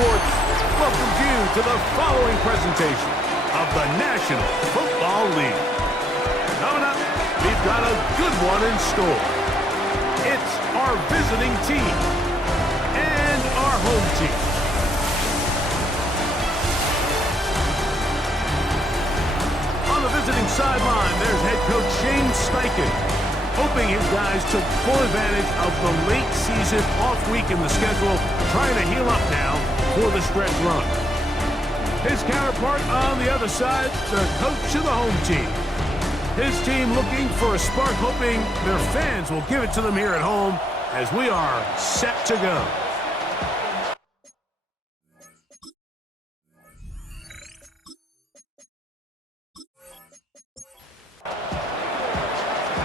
Sports welcomes you to the following presentation of the National Football League. Coming up, we've got a good one in store. It's our visiting team and our home team. On the visiting sideline, there's head coach Shane Steichen, hoping his guys took full advantage of the late season off week in the schedule, trying to heal up now for the stretch run. His counterpart on the other side, the coach of the home team. His team looking for a spark, hoping their fans will give it to them here at home as we are set to go.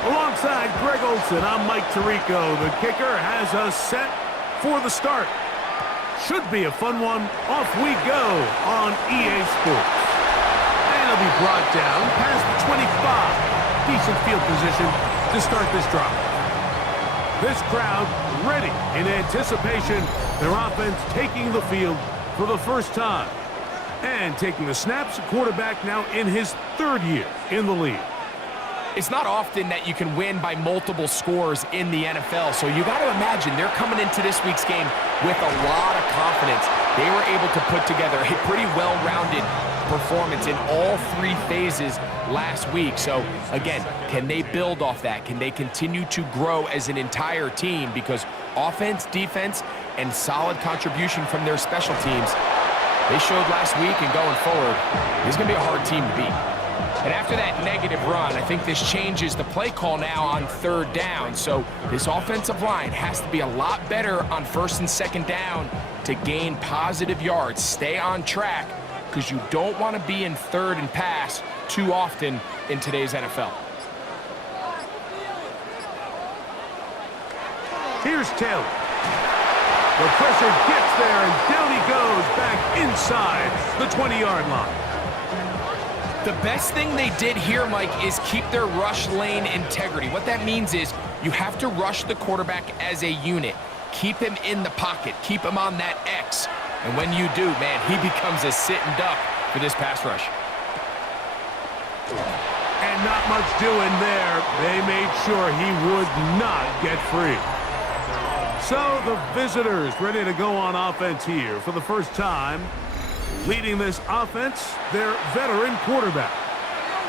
Alongside Greg Olson, I'm Mike Tirico. The kicker has us set for the start. Should be a fun one. Off we go on EA Sports. And it'll be brought down past the 25. Decent field position to start this drive. This crowd ready in anticipation. Their offense taking the field for the first time. And taking the snaps, quarterback now in his third year in the league. It's not often that you can win by multiple scores in the NFL, so you got to imagine they're coming into this week's game with a lot of confidence. They were able to put together a pretty well-rounded performance in all three phases last week. So, again, can they build off that? Can they continue to grow as an entire team? Because offense, defense, and solid contribution from their special teams, they showed last week, and going forward, this is going to be a hard team to beat. And after that negative run, I think this changes the play call now on third down. So this offensive line has to be a lot better on first and second down to gain positive yards. Stay on track because you don't want to be in third and pass too often in today's NFL. Here's Taylor. The pressure gets there, and down he goes back inside the 20-yard line. The best thing they did here, Mike, is keep their rush lane integrity. What that means is you have to rush the quarterback as a unit. Keep him in the pocket. Keep him on that X. And when you do, man, he becomes a sitting duck for this pass rush. And not much doing there. They made sure he would not get free. So the visitors ready to go on offense here for the first time. Leading this offense, their veteran quarterback.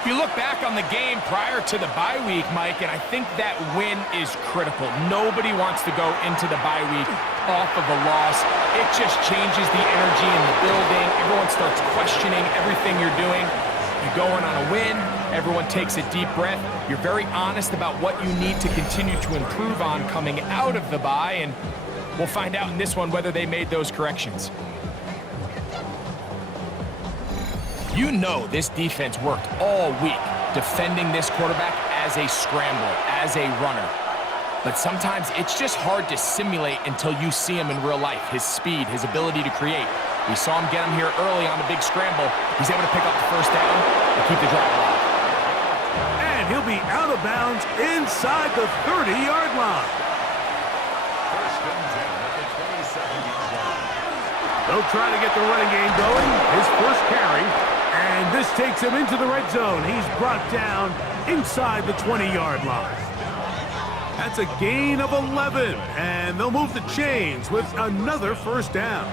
You look back on the game prior to the bye week, Mike, and I think that win is critical. Nobody wants to go into the bye week off of a loss. It just changes the energy in the building. Everyone starts questioning everything you're doing. You go in on a win, everyone takes a deep breath. You're very honest about what you need to continue to improve on coming out of the bye, and we'll find out in this one whether they made those corrections. You know this defense worked all week defending this quarterback as a scrambler, as a runner. But sometimes it's just hard to simulate until you see him in real life, his speed, his ability to create. We saw him get him here early on the big scramble. He's able to pick up the first down and keep the drive alive. And he'll be out of bounds inside the 30-yard line. They'll try to get the running game going. His first carry. And this takes him into the red zone. He's brought down inside the 20-yard line. That's a gain of 11. And they'll move the chains with another first down.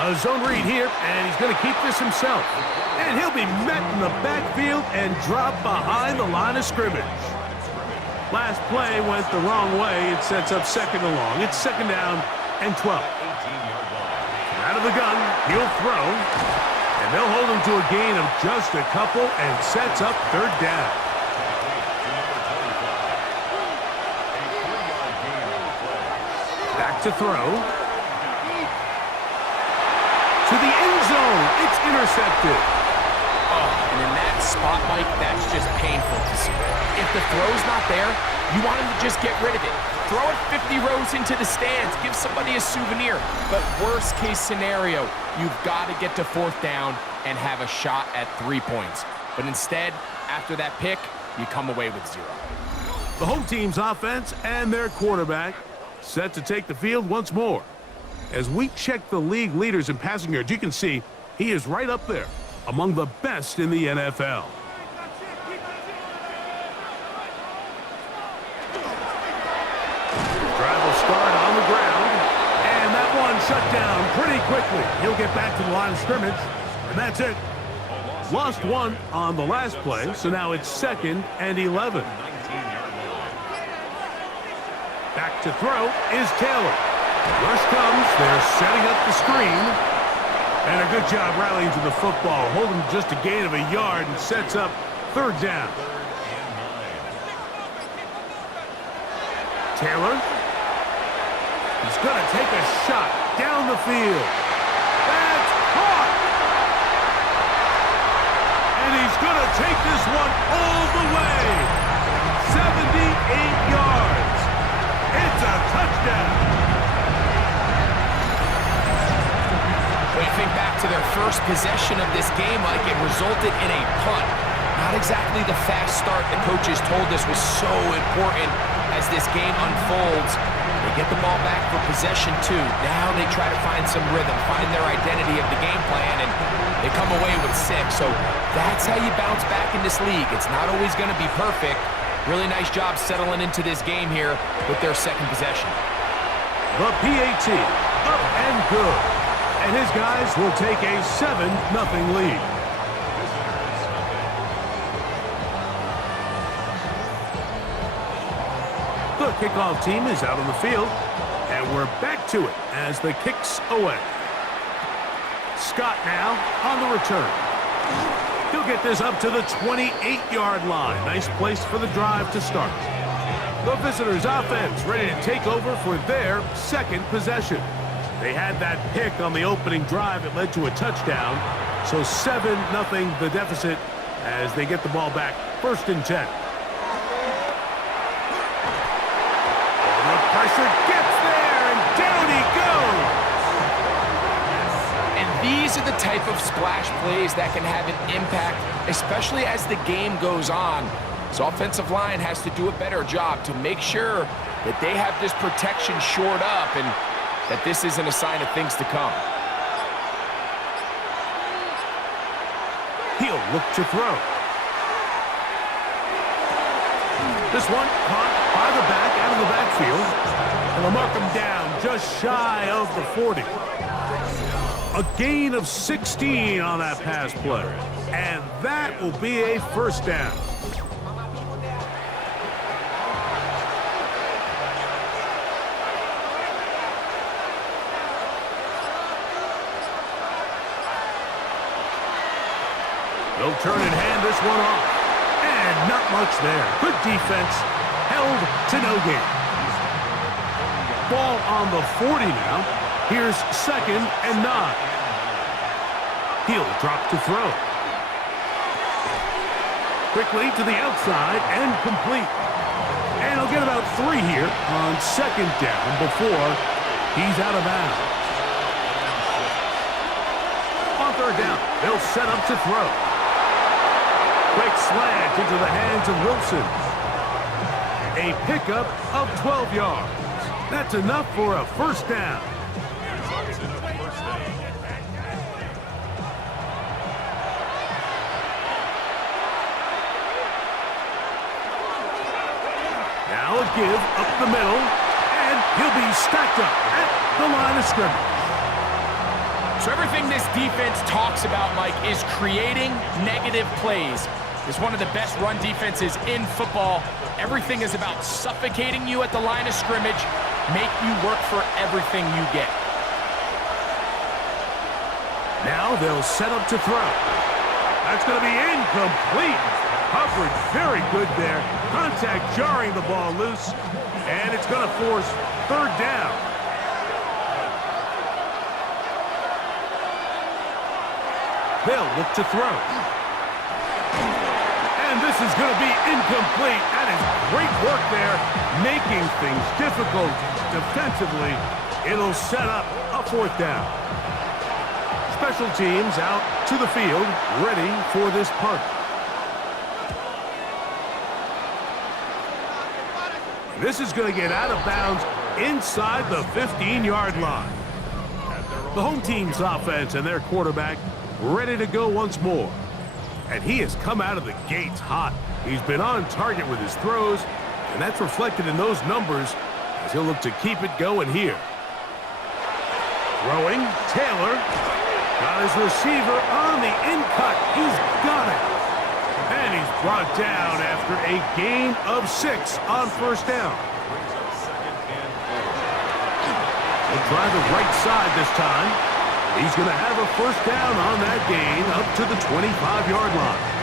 A zone read here, and he's going to keep this himself. And he'll be met in the backfield and dropped behind the line of scrimmage. Last play went the wrong way. It sets up second and long. It's second down and 12. Out of the gun, he'll throw. And they'll hold him to a gain of just a couple and sets up third down. Back to throw. To the end zone. It's intercepted. Oh, and in that spot, Mike, that's just painful to see. If the throw's not there, you want him to just get rid of it. Throw it 50 rows into the stands. Give somebody a souvenir. But worst case scenario, you've got to get to fourth down and have a shot at 3 points. But instead, after that pick, you come away with 0. The home team's offense and their quarterback set to take the field once more. As we check the league leaders in passing yards, you can see he is right up there among the best in the NFL. Drive will start on the ground, and that one shut down pretty quickly. He'll get back to the line of scrimmage, and that's it. Lost one on the last play, so now it's 2nd and 11. Back to throw is Taylor. Rush comes. They're setting up the screen. And a good job rallying to the football. Holding just a gain of a yard and sets up 3rd down. Taylor. He's going to take a shot down the field. That's caught. And he's going to take this one all the way. 78 yards. It's a touchdown. When you think back to their first possession of this game, Mike, it resulted in a punt. Not exactly the fast start the coaches told us was so important as this game unfolds. They get the ball back for possession 2. Now they try to find some rhythm, find their identity of the game plan, and they come away with 6. So that's how you bounce back in this league. It's not always going to be perfect. Really nice job settling into this game here with their 2nd possession. The PAT, up and good. And his guys will take a 7-0 lead. The kickoff team is out on the field, and we're back to it as the kick's away. Scott now on the return. He'll get this up to the 28-yard line. Nice place for the drive to start. The visitors' offense ready to take over for their 2nd possession. They had that pick on the opening drive. It led to a touchdown. So 7-0 the deficit as they get the ball back. 1st and 10. The pressure gets there, and down he goes. And these are the type of splash plays that can have an impact, especially as the game goes on. So offensive line has to do a better job to make sure that they have this protection shored up and that this isn't a sign of things to come. He'll look to throw. This one caught by the back out of the backfield. And they'll mark him down just shy of the 40. A gain of 16 on that pass play. And that will be a 1st down. They'll turn and hand this one off. And not much there. Good defense. Held to no gain. Ball on the 40 now. Here's 2nd and 9. He'll drop to throw. Quickly to the outside and complete. And he'll get about 3 here on 2nd down before he's out of bounds. On 3rd down, they'll set up to throw. Quick slant into the hands of Wilson. A pickup of 12 yards. That's enough for a 1st down. Now a give up the middle, and he'll be stacked up at the line of scrimmage. So everything this defense talks about, Mike, is creating negative plays. It's one of the best run defenses in football. Everything is about suffocating you at the line of scrimmage, make you work for everything you get. Now they'll set up to throw. That's going to be incomplete. Coverage very good there. Contact jarring the ball loose, and it's going to force 3rd down. They'll look to throw. And this is going to be incomplete. That is great work there, making things difficult defensively. It'll set up a 4th down. Special teams out to the field, ready for this punt. This is going to get out of bounds inside the 15-yard line. The home team's offense and their quarterback ready to go once more. And he has come out of the gates hot. He's been on target with his throws, and that's reflected in those numbers as he'll look to keep it going here. Throwing, Taylor got his receiver on the in-cut. He's got it. And he's brought down after a gain of 6 on first down. He'll try the right side this time. He's going to have a first down on that gain up to the 25-yard line.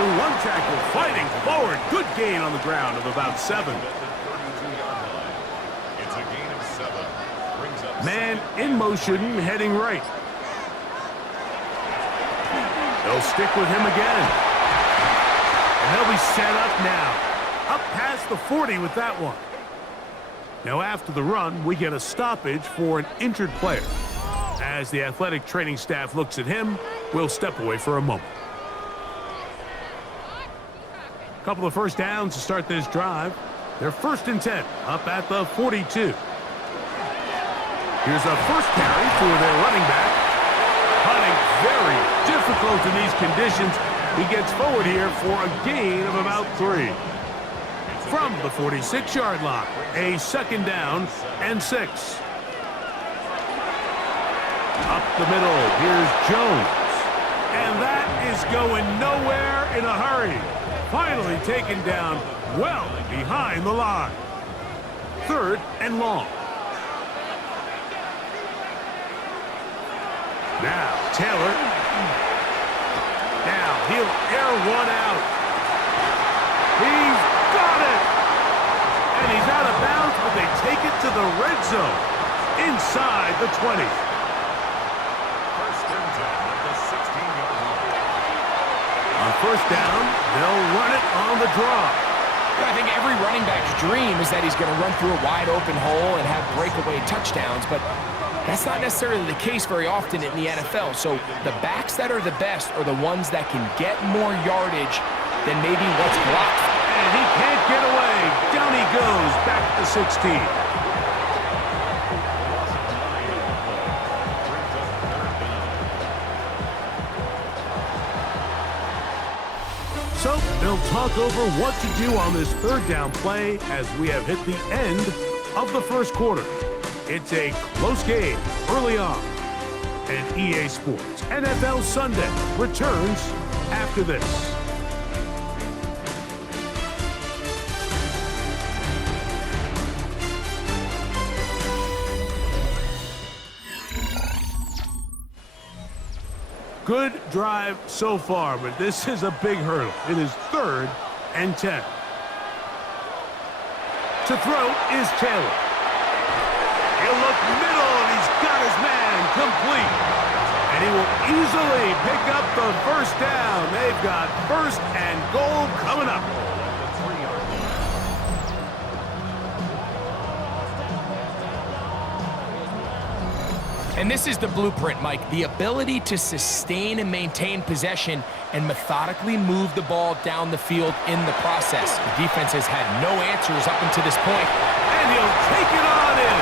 One tackle, fighting forward. Good gain on the ground of about 7. It's a gain of 7. Brings up Man in motion, heading right. They'll stick with him again. And they'll be set up now. Up past the 40 with that one. Now after the run, we get a stoppage for an injured player. As the athletic training staff looks at him, we'll step away for a moment. Couple of first downs to start this drive. They're 1st and 10, up at the 42. Here's a first carry for their running back. Hunting very difficult in these conditions. He gets forward here for a gain of about 3. From the 46-yard line, a 2nd down and 6. Up the middle, here's Jones. And that is going nowhere in a hurry. Finally taken down well behind the line. 3rd and long. Now Taylor. Now he'll air one out. He's got it. And he's out of bounds, but they take it to the red zone. Inside the 20. On first down, they'll run it on the draw. I think every running back's dream is that he's going to run through a wide open hole and have breakaway touchdowns, but that's not necessarily the case very often in the NFL. So the backs that are the best are the ones that can get more yardage than maybe what's blocked. And he can't get away. Down he goes, back to 16. So they'll talk over what to do on this 3rd down play as we have hit the end of the first quarter. It's a close game early on. And EA Sports NFL Sunday returns after this. Good drive so far, but this is a big hurdle. It is 3rd and 10. To throw is Taylor. He'll look middle, and he's got his man complete. And he will easily pick up the first down. They've got 1st and goal coming up. And this is the blueprint, Mike. The ability to sustain and maintain possession and methodically move the ball down the field in the process. The defense has had no answers up until this point. And he'll take it on in.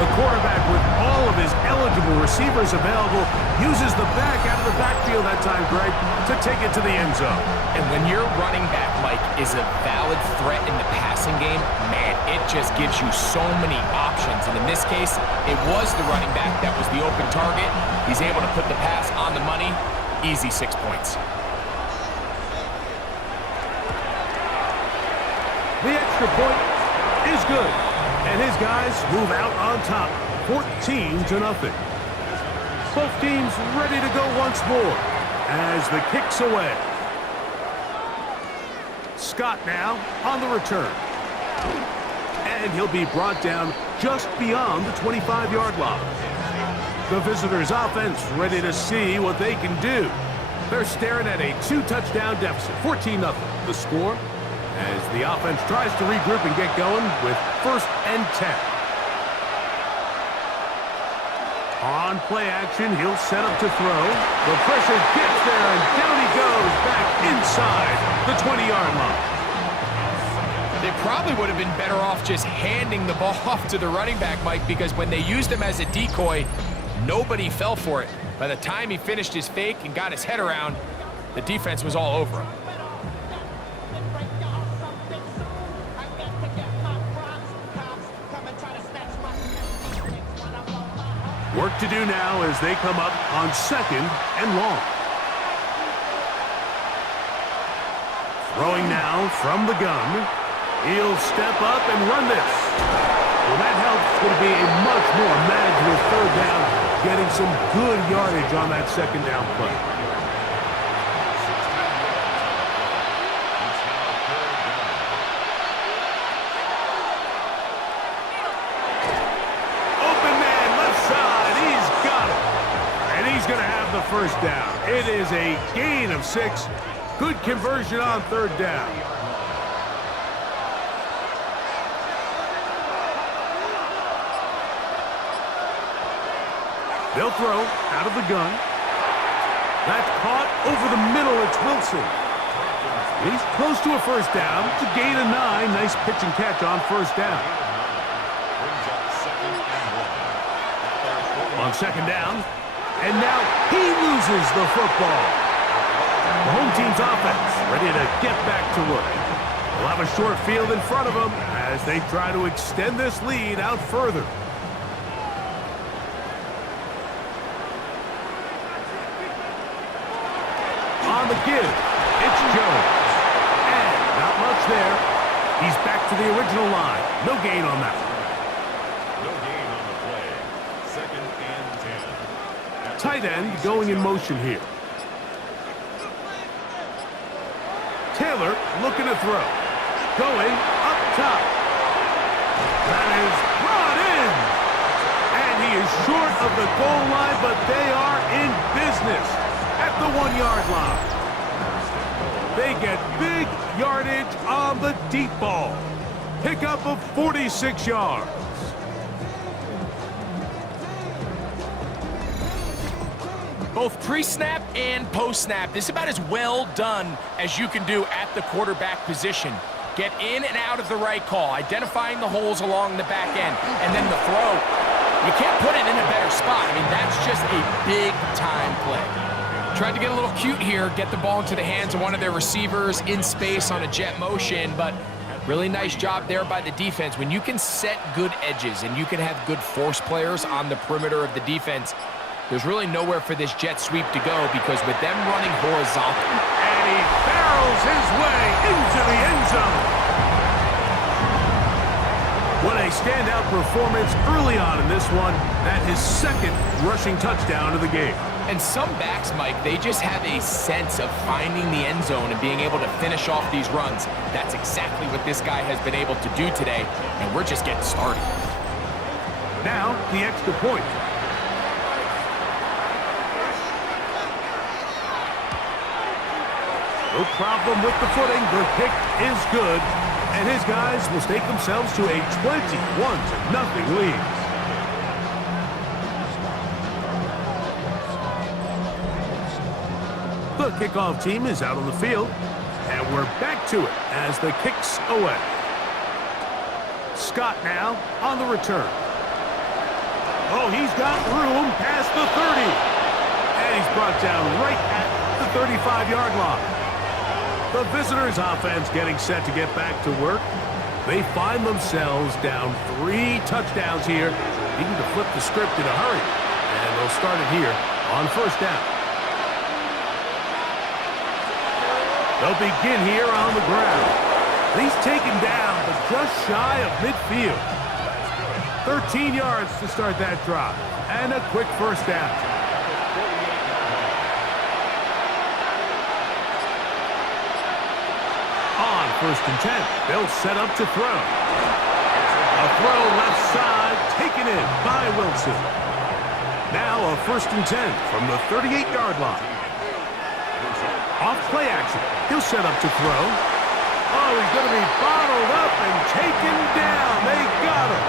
The quarterback, with all of his eligible receivers available, uses the back out of the backfield that time, Greg, to take it to the end zone. And when your running back, Mike, is a valid threat in the passing game, man, it just gives you so many options. And in this case, it was the running back that was the open target. He's able to put the pass on the money. Easy 6 points. The extra point is good. And his guys move out on top, 14-0. Both teams ready to go once more as the kick's away. Scott now on the return. And he'll be brought down just beyond the 25-yard line. The visitors' offense ready to see what they can do. They're staring at a 2-touchdown deficit, 14-0. The score as the offense tries to regroup and get going with 1st and 10. On play action, he'll set up to throw. The pressure gets there, and down he goes back inside the 20-yard line. They probably would have been better off just handing the ball off to the running back, Mike, because when they used him as a decoy, nobody fell for it. By the time he finished his fake and got his head around, the defense was all over him. Work to do now as they come up on 2nd and long. Throwing now from the gun. He'll step up and run this. Well, that helps. It's going to be a much more manageable 3rd down, getting some good yardage on that 2nd down play. Open man, left side. He's got it. And he's going to have the 1st down. It is a gain of 6. Good conversion on 3rd down. They'll throw out of the gun. That's caught over the middle. It's Wilson. He's close to a 1st down. It's a gain of 9. Nice pitch and catch on 1st down. On 2nd down. And now he loses the football. The home team's offense ready to get back to work. They'll have a short field in front of them as they try to extend this lead out further. On the give, it's Jones. And not much there. He's back to the original line. No gain on that one. No gain on the play. 2nd and 10. Tight end going in motion here. Taylor looking to throw. Going up top. That is brought in. And he is short of the goal line, but they are in business at the 1-yard line. They get big yardage on the deep ball. Pickup of 46 yards. Both pre-snap and post-snap, this is about as well done as you can do at the quarterback position. Get in and out of the right call, identifying the holes along the back end, and then the throw. You can't put it in a better spot. I mean, that's just a big-time play. Tried to get a little cute here, get the ball into the hands of one of their receivers in space on a jet motion, but really nice job there by the defense. When you can set good edges and you can have good force players on the perimeter of the defense, there's really nowhere for this jet sweep to go because with them running horizontal. And he barrels his way into the end zone. What a standout performance early on in this one. That his 2nd rushing touchdown of the game. And some backs, Mike, they just have a sense of finding the end zone and being able to finish off these runs. That's exactly what this guy has been able to do today, and we're just getting started. Now, the extra point. No problem with the footing. The kick is good, and his guys will stake themselves to a 21-0 lead. The kickoff team is out on the field, and we're back to it as the kick's away. Scott now on the return. Oh, he's got room past the 30. And he's brought down right at the 35-yard line. The visitors' offense getting set to get back to work. They find themselves down 3 touchdowns here, needing to flip the script in a hurry. And they'll start it here on 1st down. They'll begin here on the ground. He's taken down, but just shy of midfield. 13 yards to start that drive, and a quick 1st down. On first and 10. They'll set up to throw. A throw left side, taken in by Wilson. Now a first and 10 from the 38-yard line. Off play action. He'll set up to throw. Oh, he's going to be bottled up and taken down. They got him.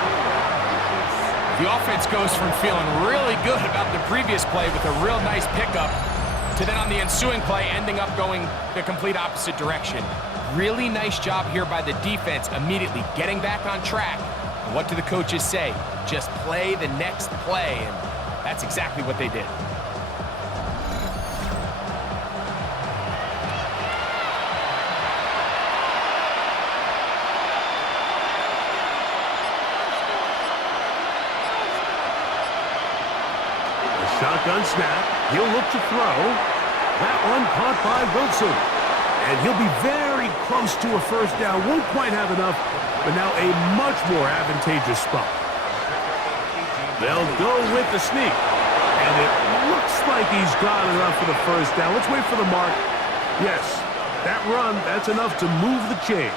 The offense goes from feeling really good about the previous play with a real nice pickup to then on the ensuing play ending up going the complete opposite direction. Really nice job here by the defense immediately getting back on track. And what do the coaches say? Just play the next play, and that's exactly what they did. Shotgun snap. He'll look to throw. That one caught by Wilson. And he'll be very close to a first down. Won't quite have enough, but now a much more advantageous spot. They'll go with the sneak. And it looks like he's got enough for the first down. Let's wait for the mark. Yes, that run, that's enough to move the chains.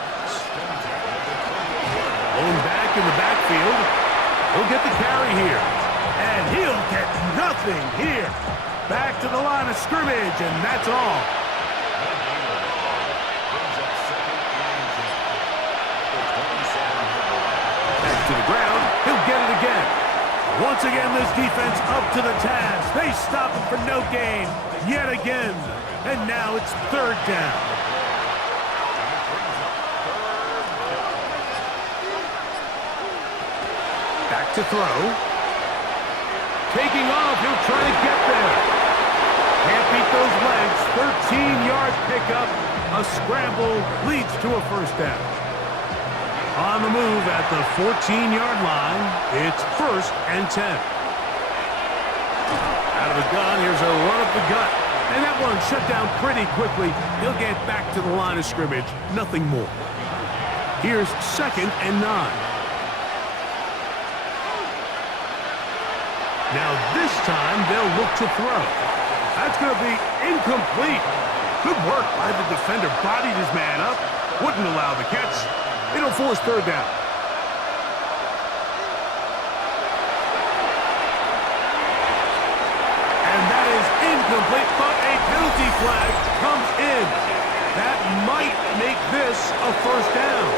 Blown back in the backfield. He'll get the carry here. And he'll get nothing here. Back to the line of scrimmage, and that's all. Back to the ground. He'll get it again. Once again, this defense up to the task. They stop him for no gain yet again. And now it's third down. Back to throw. Taking off, he'll try to get there. Can't beat those legs. 13-yard pickup. A scramble leads to a first down. On the move at the 14-yard line, it's first and 10. Out of the gun, here's a run up the gut. And that one shut down pretty quickly. He'll get back to the line of scrimmage. Nothing more. Here's second and 9. Now this time, they'll look to throw. That's going to be incomplete. Good work by the defender. Bodied his man up. Wouldn't allow the catch. It'll force third down. And that is incomplete, but a penalty flag comes in. That might make this a first down.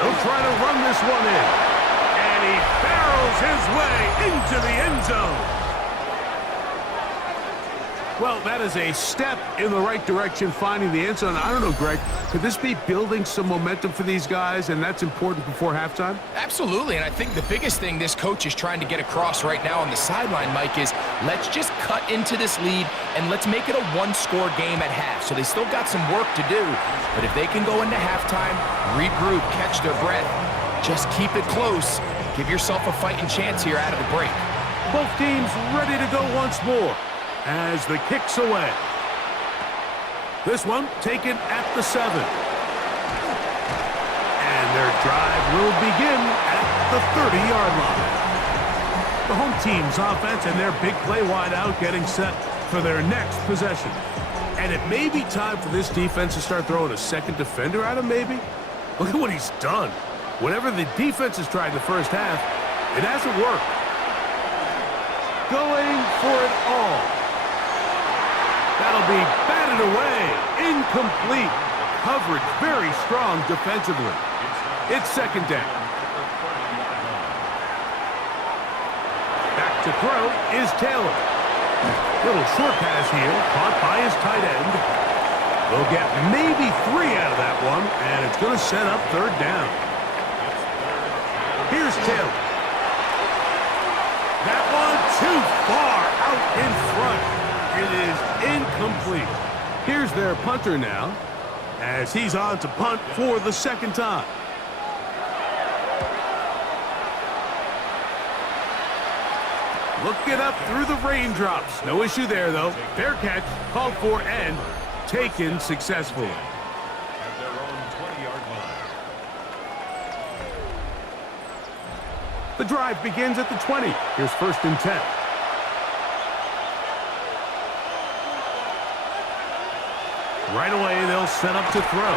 He'll try to run this one in. And he barrels his way into the end zone. Well, that is a step in the right direction, finding the end zone. I don't know, Greg, could this be building some momentum for these guys, and that's important before halftime? Absolutely, and I think the biggest thing this coach is trying to get across right now on the sideline, Mike, is let's just cut into this lead and let's make it a one-score game at half. So they still got some work to do, but if they can go into halftime, regroup, catch their breath, just keep it close, give yourself a fighting chance here out of the break. Both teams ready to go once more as the kick's away. This one taken at the 7. And their drive will begin at the 30-yard line. The home team's offense and their big play wide out getting set for their next possession. And it may be time for this defense to start throwing a second defender at him, maybe. Look at what he's done. Whatever the defense has tried in the first half, it hasn't worked. Going for it all. That'll be batted away. Incomplete. Coverage very strong defensively. It's second down. Back to throw is Taylor. Little short pass here, caught by his tight end. They'll get maybe 3 out of that one, and it's going to set up third down. Here's Taylor. That one too far out in front. It is incomplete. Here's their punter now, as he's on to punt for the second time. Look it up through the raindrops. No issue there, though. Fair catch, called for, and taken successfully. The drive begins at the 20. Here's 1st and 10. Right away, they'll set up to throw.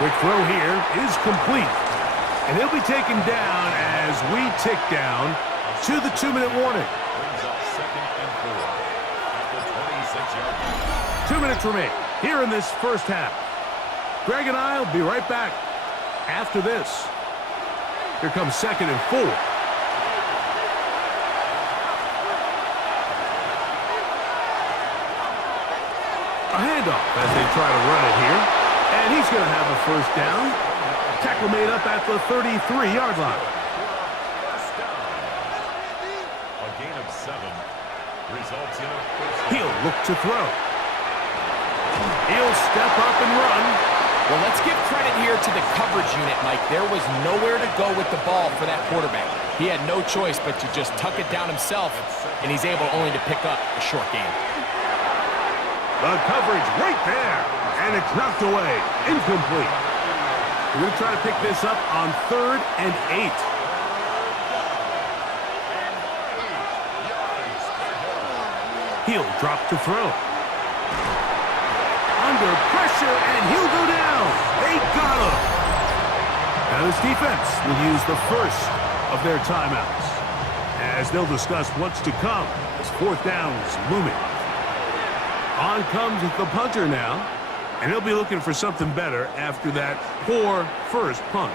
Quick throw here is complete. And he'll be taken down as we tick down to the 2-minute warning. Brings up 2nd and 4 at the 26-yard line. 2 minutes remain here in this first half. Greg and I will be right back after this. Here comes 2nd and 4. A handoff as they try to run it here. And he's going to have a 1st down. Tackle made up at the 33-yard line. First down. A gain of 7 results in a first down. He'll look to throw. He'll step up and run. Well, let's give credit here to the coverage unit, Mike. There was nowhere to go with the ball for that quarterback. He had no choice but to just tuck it down himself, and he's able only to pick up a short gain. The coverage right there, and it's knocked away. Incomplete. We're going to try to pick this up on 3rd and 8. He'll drop to throw. Under pressure, and he'll go down. They got him. Now this defense will use the first of their timeouts as they'll discuss what's to come as 4th down is looming. On comes the punter now, and he'll be looking for something better after that poor first punt.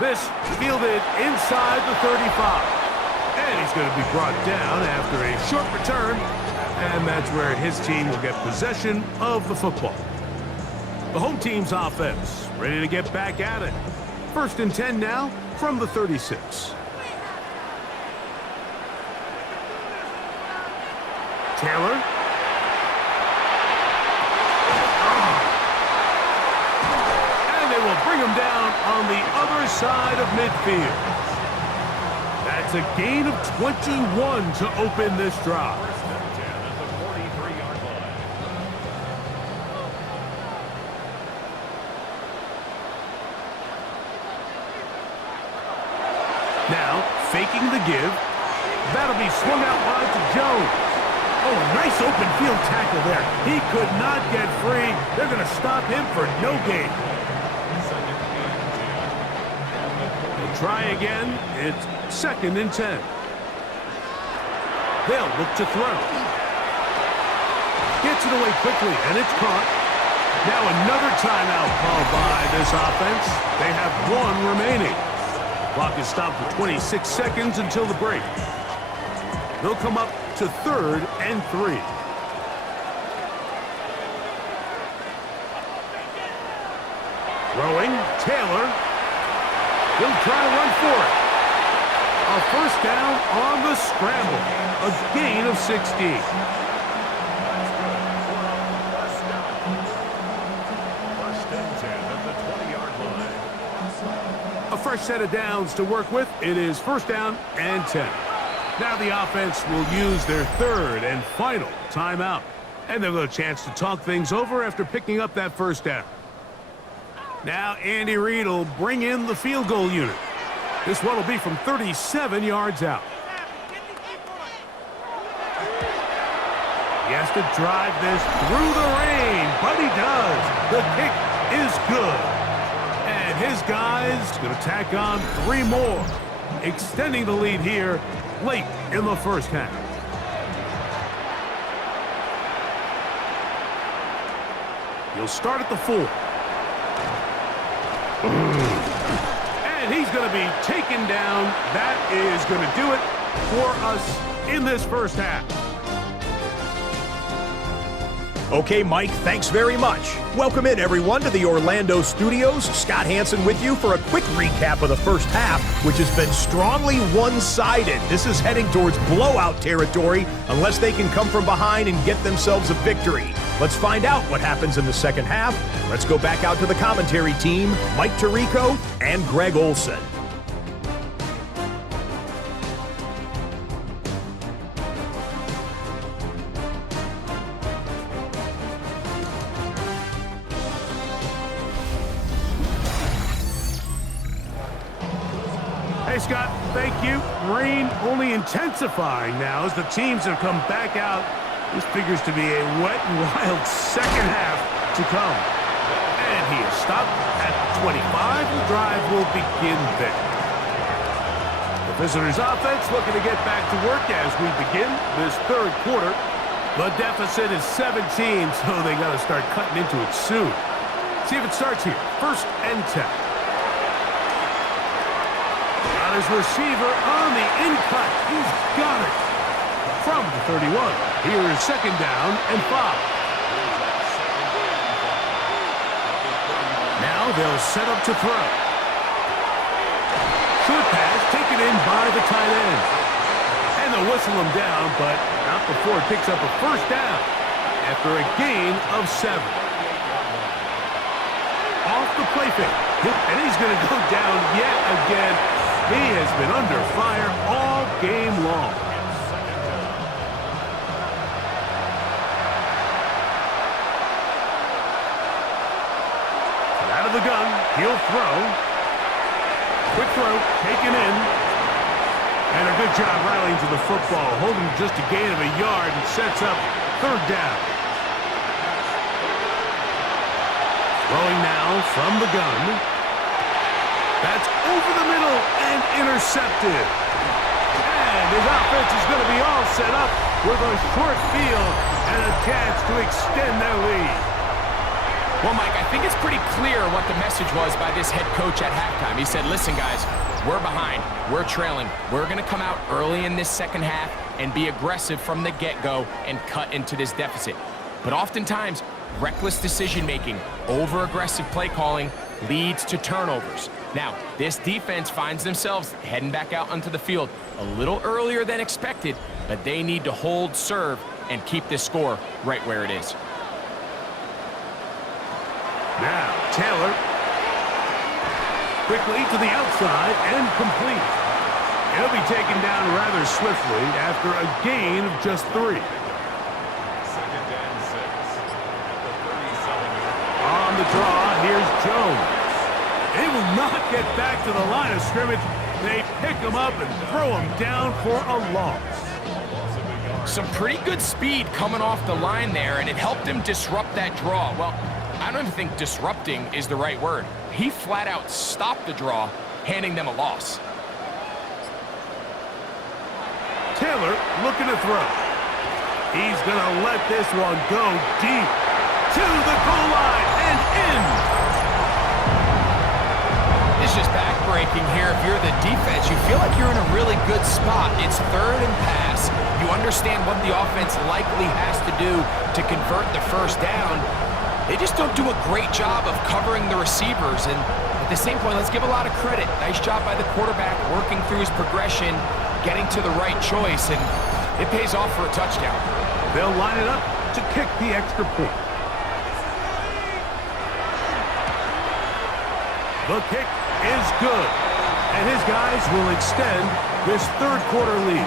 This fielded inside the 35. And he's going to be brought down after a short return, and that's where his team will get possession of the football. The home team's offense ready to get back at it. 1st and 10 now from the 36. Taylor. And they will bring him down on the other side of midfield. That's a gain of 21 to open this drive. 1st and 10 at the 43-yard line. Now, faking the give. That'll be swung out wide to Jones. Oh, a nice open field tackle there. He could not get free. They're going to stop him for no gain. 2nd and 10. They'll try again. It's 2nd and 10. They'll look to throw. Gets it away quickly, and it's caught. Now another timeout called by this offense. They have 1 remaining. Clock is stopped for 26 seconds until the break. They'll come up to 3rd and 3. Throwing, Taylor. He'll try to run for it. A 1st down on the scramble. A gain of 16. First and 10 at the 20-yard line. A fresh set of downs to work with. It is 1st down and 10. Now the offense will use their 3rd and final timeout. And they'll get a chance to talk things over after picking up that 1st down. Now Andy Reid will bring in the field goal unit. This one will be from 37 yards out. He has to drive this through the rain, but he does. The kick is good. And his guys going to tack on 3 more, extending the lead here late in the first half. He'll start at the 4. And he's going to be taken down. That is going to do it for us in this first half. Okay, Mike, thanks very much. Welcome in, everyone, to the Orlando studios. Scott Hansen with you for a quick recap of the first half, which has been strongly one-sided. This is heading towards blowout territory unless they can come from behind and get themselves a victory. Let's find out what happens in the second half. Let's go back out to the commentary team, Mike Tirico and Greg Olson. Hey, Scott, thank you. Rain only intensifying now as the teams have come back out. This figures to be a wet and wild second half to come. And he is stopped at 25. The drive will begin there. The visitors' offense looking to get back to work as we begin this third quarter. The deficit is 17, so they got to start cutting into it soon. See if it starts here. 1st and 10. Got his receiver on the in-cut. He's got it. From the 31. Here is 2nd down and 5. Now they'll set up to throw. Short pass taken in by the tight end. And they'll whistle him down, but not before it picks up a 1st down after a gain of 7. Off the play fake. And he's going to go down yet again. He has been under fire all game long. Out of the gun, he'll throw. Quick throw, taken in. And a good job rallying to the football, holding just a gain of a yard and sets up 3rd down. Throwing now from the gun. That's over the middle and intercepted. And his offense is going to be all set up with a short field and a chance to extend their lead. Well, Mike, I think it's pretty clear what the message was by this head coach at halftime. He said, listen, guys, we're behind. We're trailing. We're going to come out early in this second half and be aggressive from the get-go and cut into this deficit. But oftentimes, reckless decision-making, over-aggressive play calling leads to turnovers. Now, this defense finds themselves heading back out onto the field a little earlier than expected, but they need to hold serve and keep this score right where it is. Now, Taylor. Quickly to the outside and complete. He'll be taken down rather swiftly after a gain of just 3. 2nd and 6. At the 37. On the draw, here's Jones. They will not get back to the line of scrimmage. They pick him up and throw him down for a loss. Some pretty good speed coming off the line there, and it helped him disrupt that draw. Well, I don't even think disrupting is the right word. He flat out stopped the draw, handing them a loss. Taylor looking to throw. He's going to let this one go deep to the goal line and in. It's just backbreaking here. If you're the defense, you feel like you're in a really good spot. It's 3rd and pass. You understand what the offense likely has to do to convert the 1st down. They just don't do a great job of covering the receivers. And at the same point, let's give a lot of credit. Nice job by the quarterback working through his progression, getting to the right choice, and it pays off for a touchdown. They'll line it up to kick the extra point. The kick is good, and his guys will extend this 3rd quarter lead.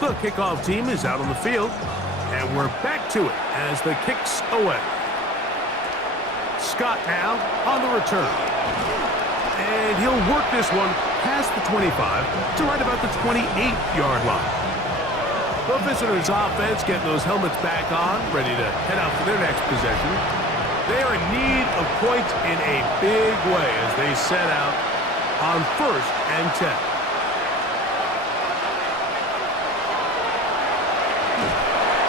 The kickoff team is out on the field, and we're back to it as the kick's away. Scott now on the return. And he'll work this one past the 25 to right about the 28-yard line. The visitors' offense getting those helmets back on, ready to head out for their next possession. They are in need of points in a big way as they set out on 1st and 10.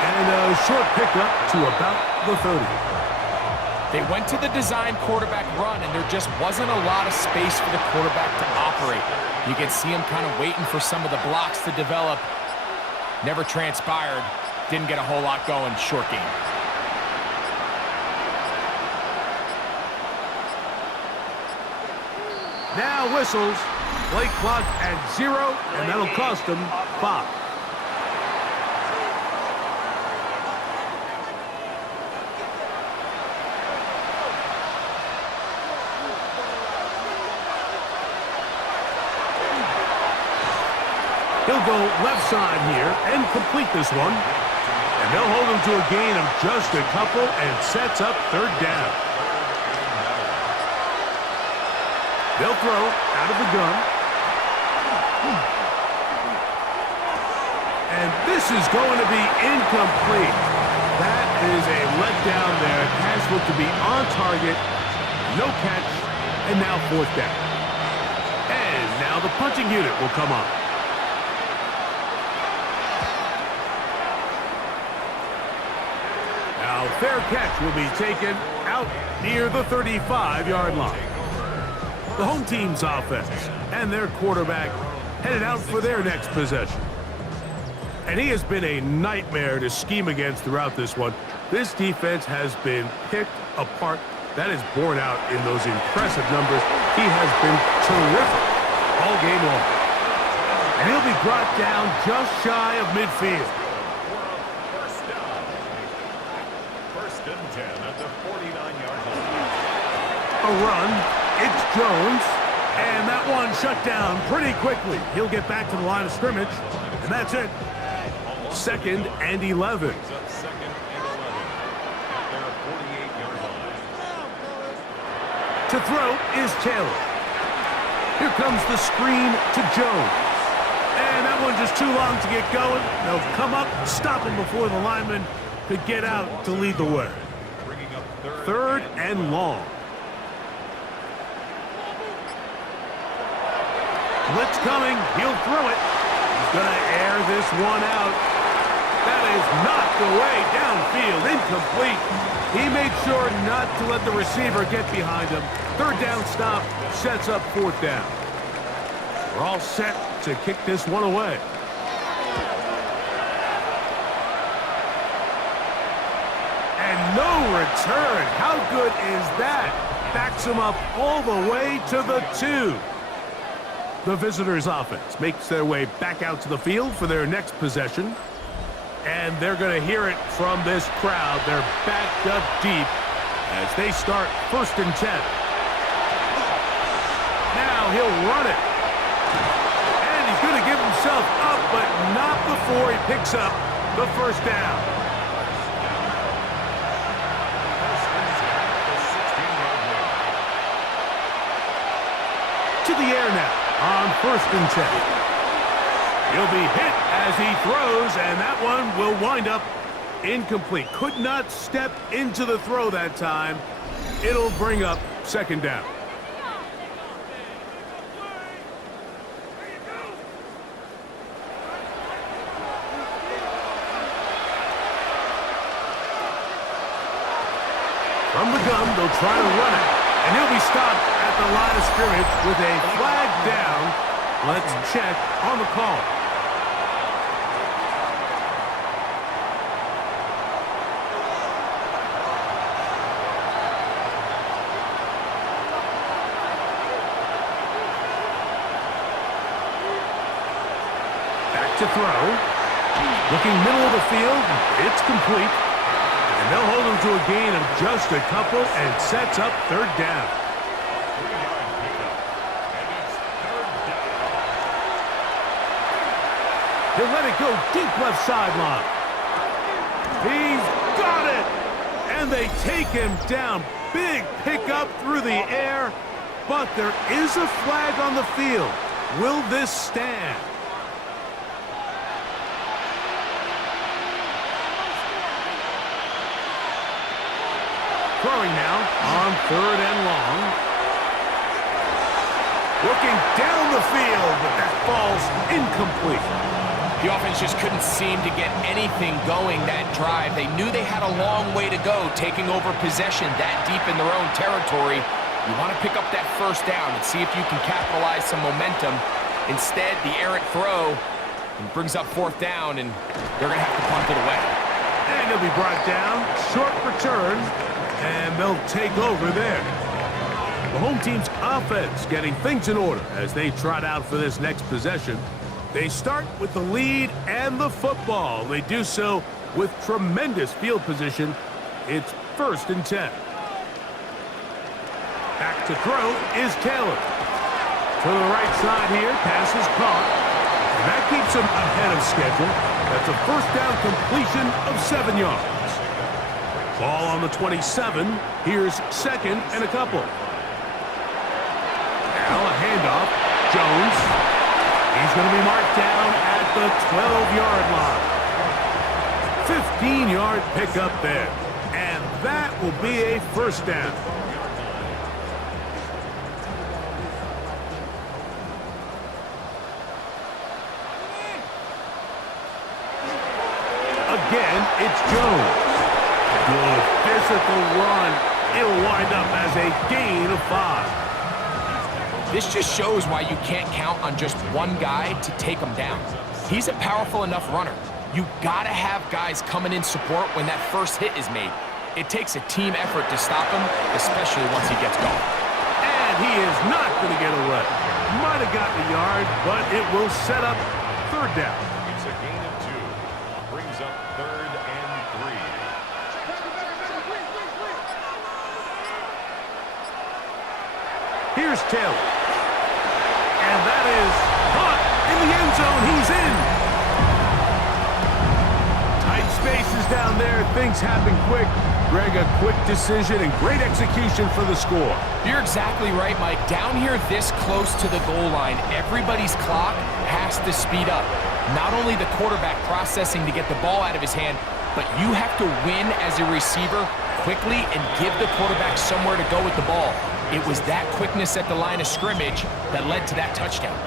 And a short pickup to about the 30. They went to the design quarterback run, and there just wasn't a lot of space for the quarterback to operate. You can see him kind of waiting for some of the blocks to develop. Never transpired. Didn't get a whole lot going. Short game. Now whistles. Play clock at 0, and that'll cost them 5. He'll go left side here and complete this one. And they'll hold him to a gain of just a couple and sets up third down. They'll throw out of the gun. And this is going to be incomplete. That is a letdown there. Pass looked to be on target. No catch. And now fourth down. And now the punting unit will come on. Now fair catch will be taken out near the 35-yard line. The home team's offense and their quarterback headed out for their next possession. And he has been a nightmare to scheme against throughout this one. This defense has been picked apart. That is borne out in those impressive numbers. He has been terrific all game long. And he'll be brought down just shy of midfield. First and 10 at the 49-yard line. A run. It's Jones. And that one shut down pretty quickly. He'll get back to the line of scrimmage. And that's it. Second and 11. Second and 11 at their 48-yard line. To throw is Taylor. Here comes the screen to Jones. And that one just too long to get going. They'll come up, stop him before the lineman could get out to lead the way. Bringing up Third and long. Blitz coming. He'll throw it. He's going to air this one out. That is knocked away downfield. Incomplete. He made sure not to let the receiver get behind him. Third down stop sets up fourth down. We're all set to kick this one away. And no return. How good is that? Backs him up all the way to the 2. The visitors' offense makes their way back out to the field for their next possession. And they're going to hear it from this crowd. They're backed up deep as they start first and 10. Now he'll run it. And he's going to give himself up, but not before he picks up the first down. To the air now on first and 10. He'll be hit as he throws, and that one will wind up incomplete. Could not step into the throw that time. It'll bring up second down. From the gun, they'll try to run it, and he'll be stopped at the line of scrimmage with a flag down. Let's check on the call. To throw. Looking middle of the field. It's complete. And they'll hold him to a gain of just a couple and sets up third down. He'll let it go deep left sideline. He's got it. And they take him down. Big pickup through the air. But there is a flag on the field. Will this stand? Throwing now on third and long. Looking down the field, but that falls incomplete. The offense just couldn't seem to get anything going that drive. They knew they had a long way to go, taking over possession that deep in their own territory. You want to pick up that first down and see if you can capitalize some momentum. Instead, the errant throw brings up fourth down, and they're going to have to punt it away. And he'll be brought down. Short return. And they'll take over there. The home team's offense getting things in order as they trot out for this next possession. They start with the lead and the football. They do so with tremendous field position. It's first and 10. Back to throw is Taylor. To the right side here, pass is caught. And that keeps him ahead of schedule. That's a first down completion of 7 yards. Ball on the 27. Here's second and a couple. Now a handoff. Jones. He's going to be marked down at the 12-yard line. 15-yard pickup there. And that will be a first down. Again, it's Jones. Good physical run. It'll wind up as a gain of 5. This just shows why you can't count on just one guy to take him down. He's a powerful enough runner. You gotta have guys coming in support when that first hit is made. It takes a team effort to stop him, especially once he gets going. And he is not going to get away. Might have gotten a yard, but it will set up third down. It's a gain of 2. Brings up 3rd and 3. Here's Taylor. And that is caught in the end zone. He's in. Tight spaces down there. Things happen quick. Greg, a quick decision and great execution for the score. You're exactly right, Mike. Down here this close to the goal line, everybody's clock has to speed up. Not only the quarterback processing to get the ball out of his hand, but you have to win as a receiver quickly and give the quarterback somewhere to go with the ball. It was that quickness at the line of scrimmage that led to that touchdown.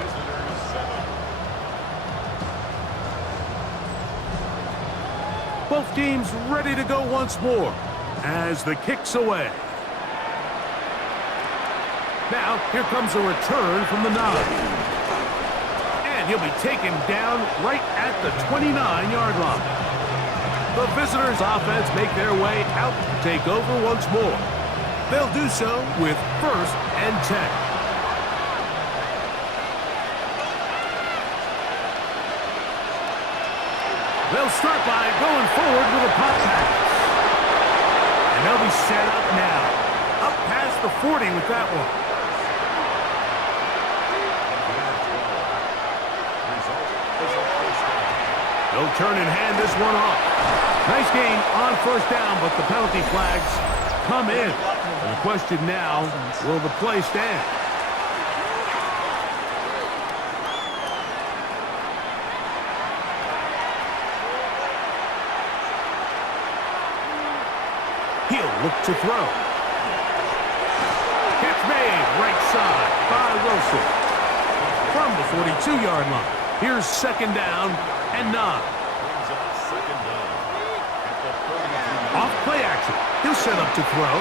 Both teams ready to go once more as the kick's away. Now, here comes a return from the 9. And he'll be taken down right at the 29-yard line. The visitors' offense make their way out to take over once more. They'll do so with 1st and 10. They'll start by going forward with a pop pass. And they'll be set up now. Up past the 40 with that one. They'll turn and hand this one off. Nice gain on first down, but the penalty flags come in. And the question now, will the play stand? He'll look to throw. Catch made, right side by Wilson. From the 42-yard line. Here's second down and 9. Off play action. He'll set up to throw.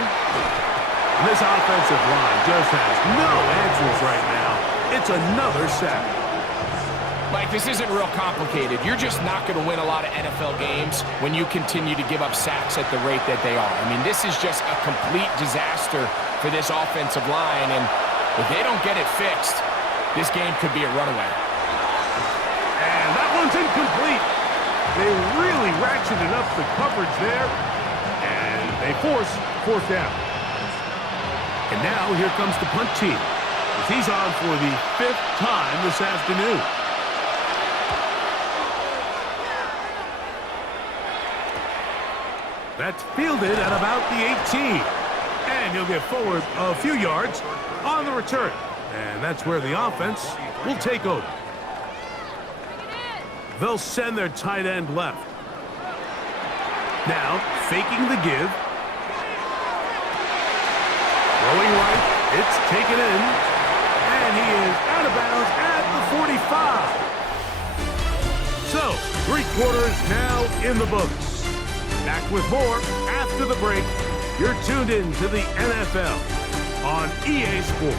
And this offensive line just has no answers right now. It's another sack. Mike, this isn't real complicated. You're just not going to win a lot of NFL games when you continue to give up sacks at the rate that they are. I mean, this is just a complete disaster for this offensive line, and if they don't get it fixed, this game could be a runaway. And that one's incomplete. They really ratcheted up the coverage there, and they force fourth down. And now here comes the punt team, as he's on for the 5th time this afternoon. That's fielded at about the 18. And he'll get forward a few yards on the return. And that's where the offense will take over. They'll send their tight end left. Now, faking the give. Throwing right. It's taken in. And he is out of bounds at the 45. So, 3 quarters now in the books. Back with more after the break. You're tuned in to the NFL on EA Sports.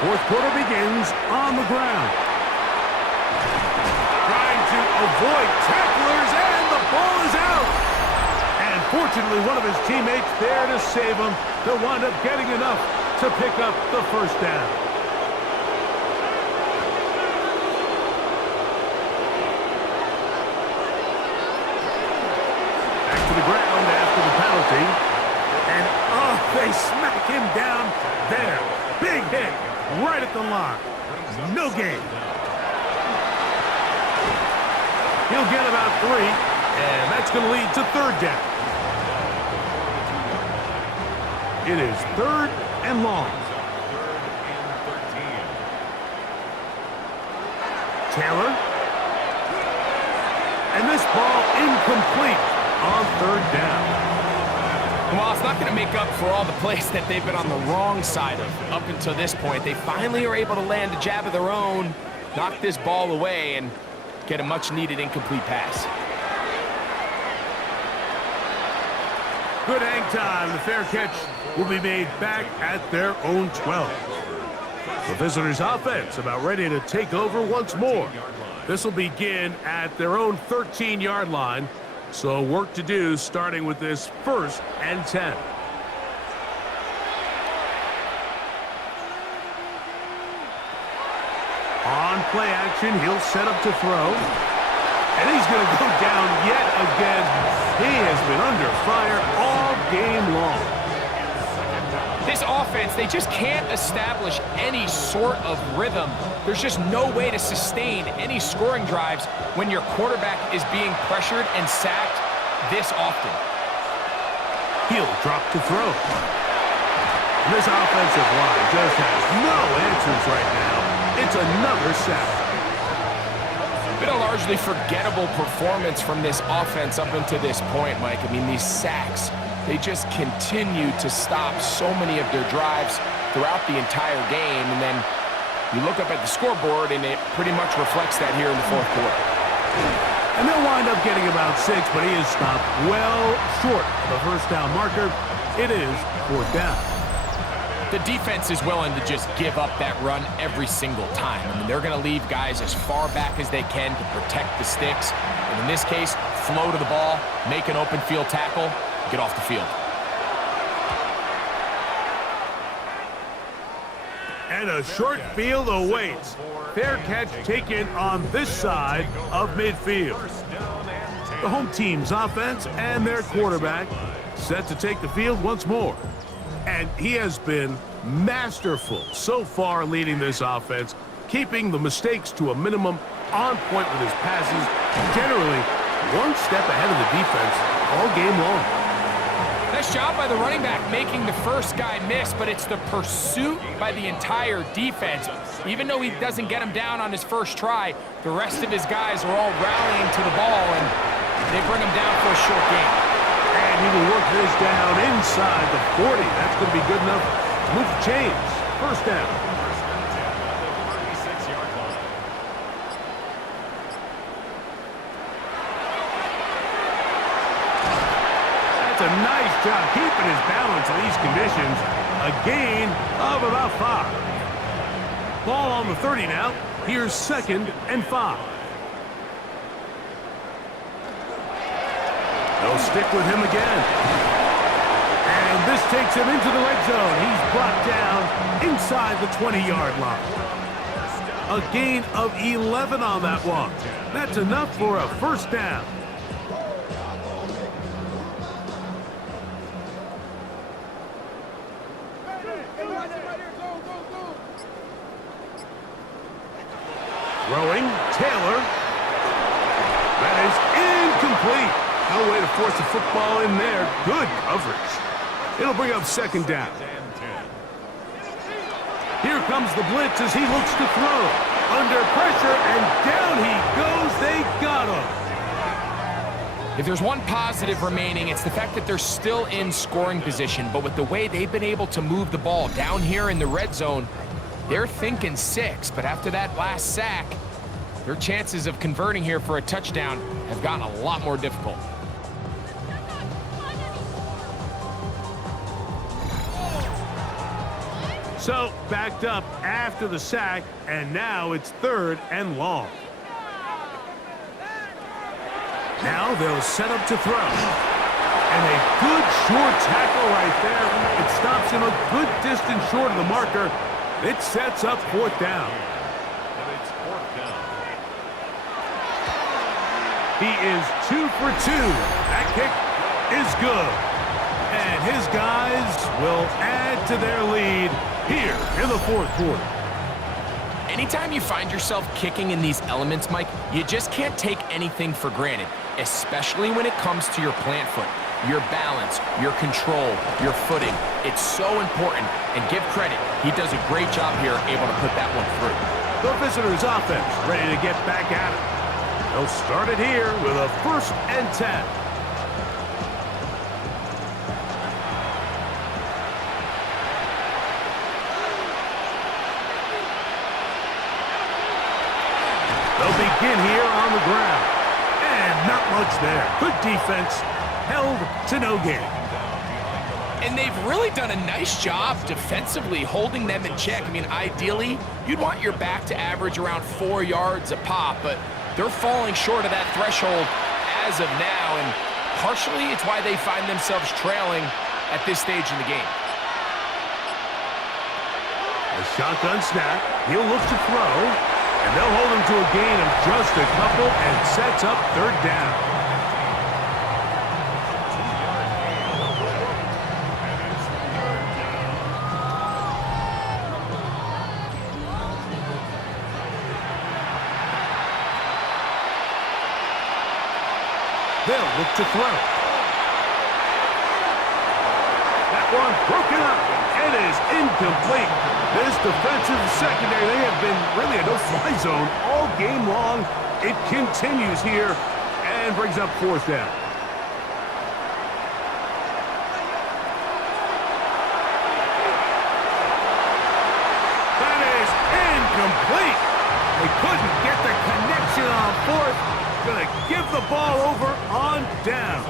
Fourth quarter begins on the ground. Trying to avoid tacklers, and the ball is out. Fortunately, one of his teammates there to save him. They'll wind up getting enough to pick up the first down. Back to the ground after the penalty. And, oh, they smack him down there. Big hit right at the line. No gain. He'll get about 3, and that's going to lead to third down. It is third and long. Taylor. And this ball incomplete on third down. Well, it's not going to make up for all the plays that they've been on the wrong side of up until this point. They finally are able to land a jab of their own, knock this ball away, and get a much-needed incomplete pass. Good hang time. The fair catch will be made back at their own 12. The visitors' offense about ready to take over once more. This will begin at their own 13-yard line. So work to do starting with this 1st and 10. On play action, he'll set up to throw. And he's going to go down yet again. He has been under fire all game long. This offense, they just can't establish any sort of rhythm. There's just no way to sustain any scoring drives when your quarterback is being pressured and sacked this often. He'll drop to throw. This offensive line just has no answers right now. It's another sack. Been a largely forgettable performance from this offense up until this point, Mike. I mean, these sacks, they just continue to stop so many of their drives throughout the entire game. And then you look up at the scoreboard, and it pretty much reflects that here in the fourth quarter. And they'll wind up getting about 6, but he is stopped well short of the first down marker. It is fourth down. The defense is willing to just give up that run every single time. I mean, they're going to leave guys as far back as they can to protect the sticks. And in this case, flow to the ball, make an open field tackle, get off the field. And a short field awaits. Fair catch taken on this side of midfield. The home team's offense and their quarterback set to take the field once more. And he has been masterful so far leading this offense, keeping the mistakes to a minimum, on point with his passes, generally one step ahead of the defense all game long. Nice job by the running back making the first guy miss, but it's the pursuit by the entire defense. Even though he doesn't get him down on his first try, the rest of his guys are all rallying to the ball, and they bring him down for a short gain. And he will work this down inside the 40. That's going to be good enough to move the chains. First down. That's a nice job keeping his balance in these conditions. A gain of about 5. Ball on the 30 now. Here's 2nd and 5. They'll stick with him again. And this takes him into the red zone. He's brought down inside the 20-yard line. A gain of 11 on that one. That's enough for a first down. Throwing, Taylor. That is incomplete. No way to force the football in there. Good coverage. It'll bring up 2nd down. Here comes the blitz as he looks to throw. Under pressure, and down he goes. They got him. If there's one positive remaining, it's the fact that they're still in scoring position. But with the way they've been able to move the ball down here in the red zone, they're thinking 6. But after that last sack, their chances of converting here for a touchdown have gotten a lot more difficult. So, backed up after the sack, and now it's 3rd and long. Now they'll set up to throw. And a good short tackle right there. It stops him a good distance short of the marker. It sets up 4th down. And it's 4th down. He is 2 for 2. That kick is good. And his guys will add to their lead here in the 4th quarter. Anytime you find yourself kicking in these elements, Mike, you just can't take anything for granted, especially when it comes to your plant foot, your balance, your control, your footing. It's so important, and give credit. He does a great job here able to put that one through. The visitors' offense ready to get back at it. They'll start it here with a 1st and 10. They'll begin here on the ground. And not much there. Good defense. Held to no gain. And they've really done a nice job defensively holding them in check. I mean, ideally, you'd want your back to average around 4 yards a pop, but they're falling short of that threshold as of now, and partially it's why they find themselves trailing at this stage in the game. A shotgun snap. He'll look to throw. And they'll hold him to a gain of just a couple and sets up 3rd down. They'll look to throw. That one broken up. It is incomplete. This defensive secondary, they have been really a no-fly zone all game long. It continues here and brings up 4th down. That is incomplete. They couldn't get the connection on 4th. Gonna give the ball over on down.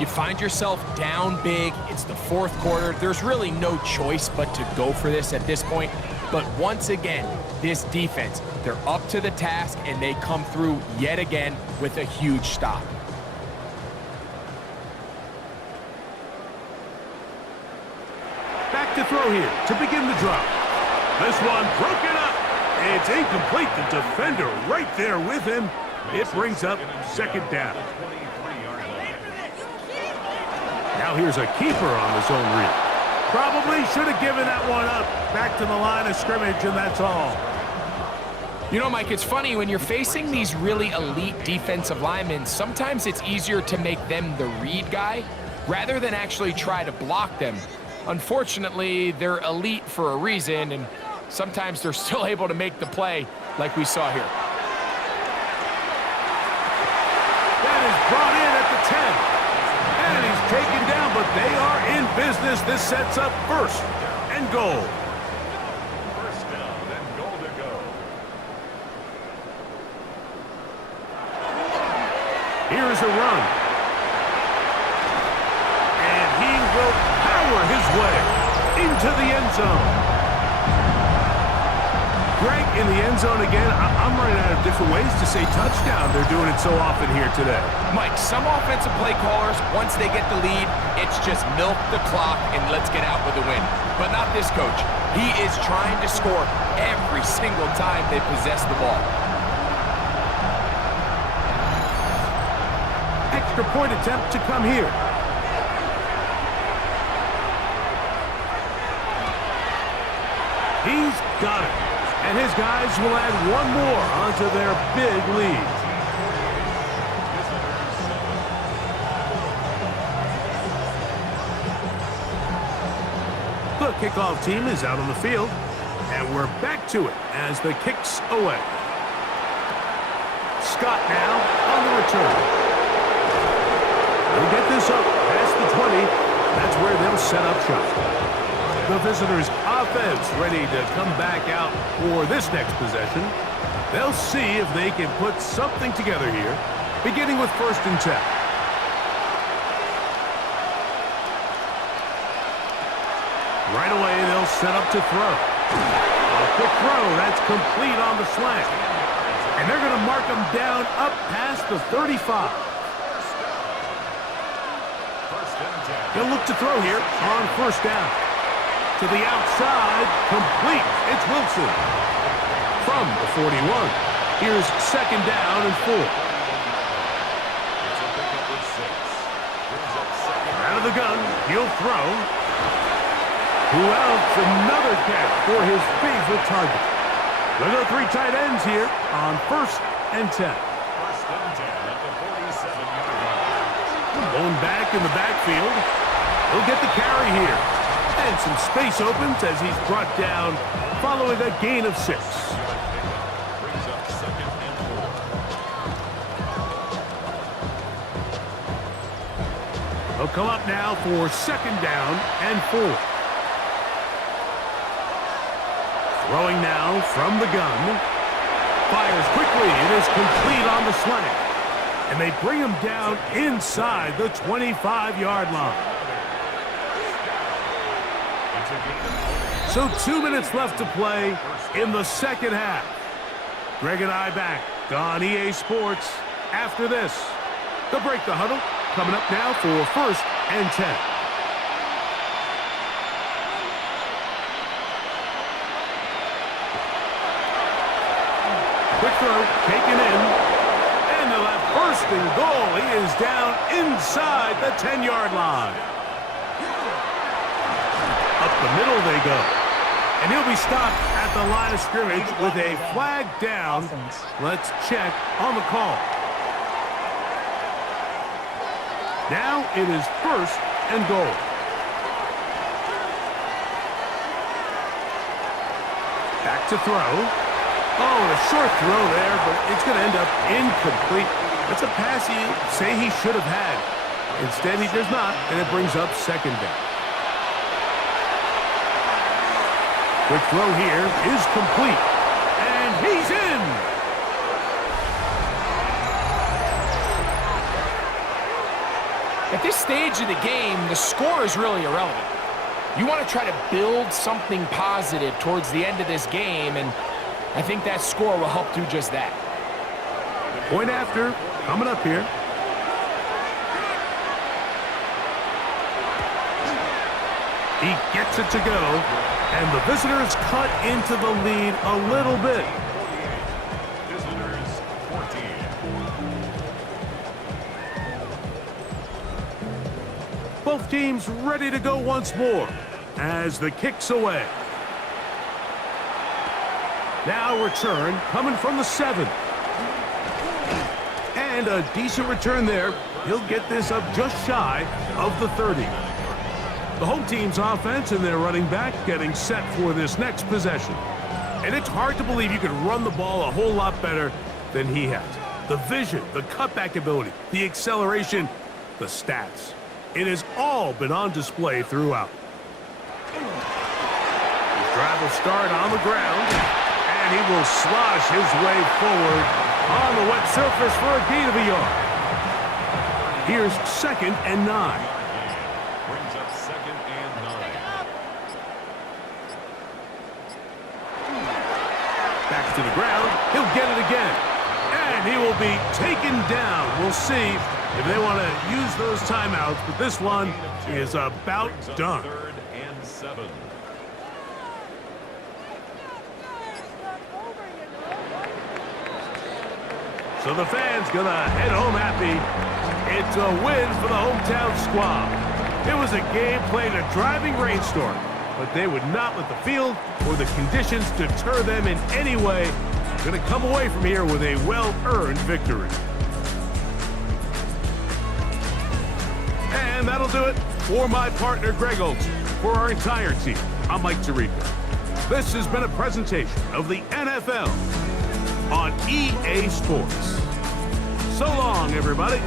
You find yourself down big. It's the 4th quarter. There's really no choice but to go for this at this point. But once again, this defense, they're up to the task, and they come through yet again with a huge stop. Back to throw here to begin the drop. This one broken up. It's incomplete. The defender right there with him. It brings up 2nd down. Now here's a keeper on the zone read. Probably should have given that one up. Back to the line of scrimmage, and that's all. You know, Mike, it's funny, when you're facing these really elite defensive linemen, sometimes it's easier to make them the read guy rather than actually try to block them. Unfortunately, they're elite for a reason, and sometimes they're still able to make the play like we saw here. That is brought in at the 10. And he's taken down, but they are in business. This sets up 1st and goal. 1st down and goal to go. Here's a run. And he will power his way into the end zone. Greg, in the end zone again. I'm running out of different ways to say touchdown. They're doing it so often here today. Mike, some offensive play callers, once they get the lead, it's just milk the clock and let's get out with a win. But not this coach. He is trying to score every single time they possess the ball. Extra point attempt to come here. He's got it. And his guys will add one more onto their big lead. The kickoff team is out on the field, and we're back to it as the kick's away. Scott now on the return. They'll get this up past the 20. That's where they'll set up shop. The visitors' offense ready to come back out for this next possession. They'll see if they can put something together here, beginning with 1st and 10. Right away, they'll set up to throw. A quick throw, that's complete on the slant. And they're going to mark them down up past the 35. He'll look to throw here on first down. To the outside, complete. It's Wilson. From the 41. Here's second down and 4. Out of the gun, he'll throw. Who else? Another catch for his favorite target. There go 3 tight ends here on first and 10. First and 10 at the 47-yard line. Going back in the backfield. He'll get the carry here. And some space opens as he's brought down following a gain of 6. Brings up second and 4. He'll come up now for second down and 4. Throwing now from the gun. Fires quickly. It is complete on the slant. And they bring him down inside the 25-yard line. So 2 minutes left to play in the second half. Greg and I back on EA Sports after this. They'll break the huddle. Coming up now for first and 10. Quick throw, taken in. And they'll have first and goal. He is down inside the 10-yard line. Up the middle they go. And he'll be stopped at the line of scrimmage with a flag down. Let's check on the call. Now it is first and goal. Back to throw. Oh, a short throw there, but it's going to end up incomplete. That's a pass he say he should have had. Instead, he does not, and it brings up second down. Quick throw here is complete, and he's in. At this stage of the game, the score is really irrelevant. You want to try to build something positive towards the end of this game, and I think that score will help do just that. Point after, coming up here. He gets it to go, and the visitors cut into the lead a little bit. Visitors 14. Both teams ready to go once more as the kick's away. Now return coming from the 7. And a decent return there. He'll get this up just shy of the 30. The home team's offense and their running back getting set for this next possession. And it's hard to believe you could run the ball a whole lot better than he has. The vision, the cutback ability, the acceleration, the stats. It has all been on display throughout. His drive will start on the ground, and he will slosh his way forward on the wet surface for a gain of a yard. Here's second and 9. Brings up second and 9. Back to the ground. He'll get it again. And he will be taken down. We'll see if they want to use those timeouts, but this one is about done. Third and 7. So the fans gonna head home happy. It's a win for the hometown squad. It was a game played in a driving rainstorm, but they would not let the field or the conditions deter them in any way. Gonna come away from here with a well-earned victory. And that'll do it for my partner, Greg Olson. For our entire team, I'm Mike Tirico. This has been a presentation of the NFL on EA Sports. So long, everybody.